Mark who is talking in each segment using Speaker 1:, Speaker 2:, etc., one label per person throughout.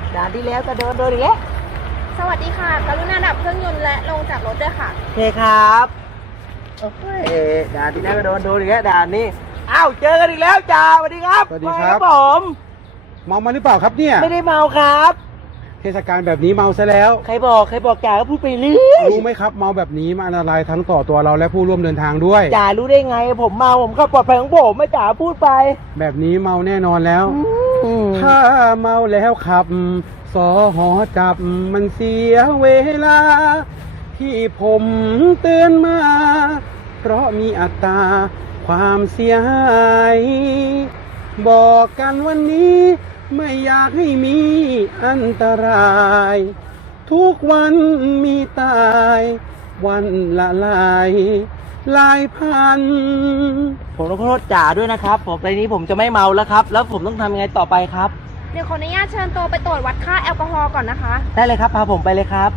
Speaker 1: ด่านที่แล้วก็โดนอีกแล้ว
Speaker 2: สวัสดีค่ะ กรุณาดับเครื่องยนต์และลงจากรถด้วยค่ะ
Speaker 1: โอเคครับโอ้ยด่านที่แล้วก็โดนอีกแล้วด่านนี้อ้าวเจอกันอีกแล้วจ่าสวัสดีครับ
Speaker 3: สวัสดีครับ
Speaker 1: ผม
Speaker 3: เมามาหรือเปล่าครับเนี่ย
Speaker 1: ไม่ได้เมาครับ
Speaker 3: เทศกาลแบบนี้เมาซะแล้ว
Speaker 1: ใครบอกจ่าก็พูดไปเรื่อย
Speaker 3: รู้ไหมครับเมาแบบนี้มันอันตรายทั้งต่อตัวเราและผู้ร่วมเดินทางด้วย
Speaker 1: จ่ารู้ได้ไงผมเมาผมก็ปลอดภัยของผมไม่จ่าพูดไป
Speaker 3: แบบนี้เมาแน่นอนแล้ว ถ้าเมาแล้วขับสอหอจับมันเสียเวลา ที่ผมเตือนมา เพราะมีอัตราความเสียหาย บอกกันวันนี้ไม่อยากให้มีอันตราย ทุกวันมีตาย วันละหลายพัน
Speaker 1: ผมต้องขอโทษจ่าด้วยนะครับผมในนี้ผมจะไม่เมาแล้วครับ แล้วผมต้องทำยังไงต่อไปครับ
Speaker 2: เดี๋ยวขออนุญาตเชิญตัวไปตรวจวัดค่าแอลกอฮอล์ก่อนนะคะ
Speaker 1: ได้เลยครับพาผมไปเลยครับ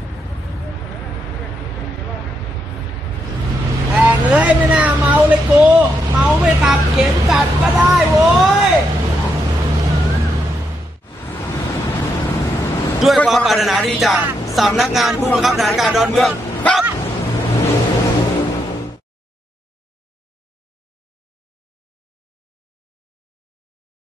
Speaker 1: แหงเอ้ยไม่น่าเมาเลยกูเมาไม่ขับเข็มกัดก็ได้โว้ย
Speaker 4: ด้วยความปรารถนาดีจากสำนักงานผู้บังคับฐานการดอนเมืองครับ